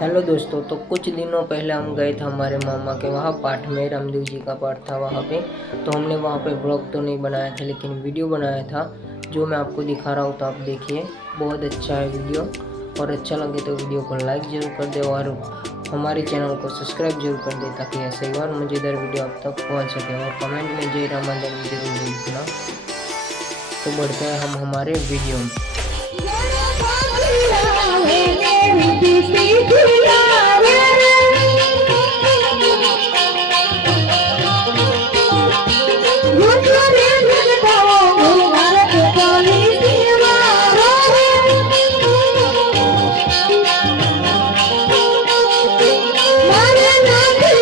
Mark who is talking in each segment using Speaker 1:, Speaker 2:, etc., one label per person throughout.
Speaker 1: Hello दोस्तों तो कुछ दिनों पहले हम गए थे हमारे मामा के वहाँ पाठ में, रामदेव जी का पाठ था वहाँ पे। तो हमने वहाँ पे ब्लॉग तो नहीं बनाया था, लेकिन वीडियो बनाया था, जो मैं आपको दिखा रहा हूँ तो आप देखिए। बहुत अच्छा है वीडियो, और अच्छा लगे तो वीडियो को लाइक ज़रूर कर दे, और हमारे चैनल को सब्सक्राइब ज़रूर कर दे, ताकि ऐसे ही और मज़ेदार वीडियो आप तक पहुँच सके, और कमेंट में जय रामाधन ज़रूर लिखना। तो बढ़ते हैं हम हमारे वीडियो में।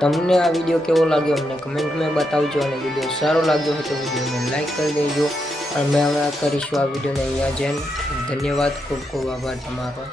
Speaker 1: તમને આ વીડિયો કેવો લાગ્યો અમને કમેન્ટમાં બતાવજો અને વીડિયો સારો લાગ્યો હોય તો વિડીયોને લાઈક કરી દેજો. અને અમે હવે કરીશું આ વિડીયોને અહીંયા જઈને ધન્યવાદ, ખૂબ ખૂબ આભાર તમારો.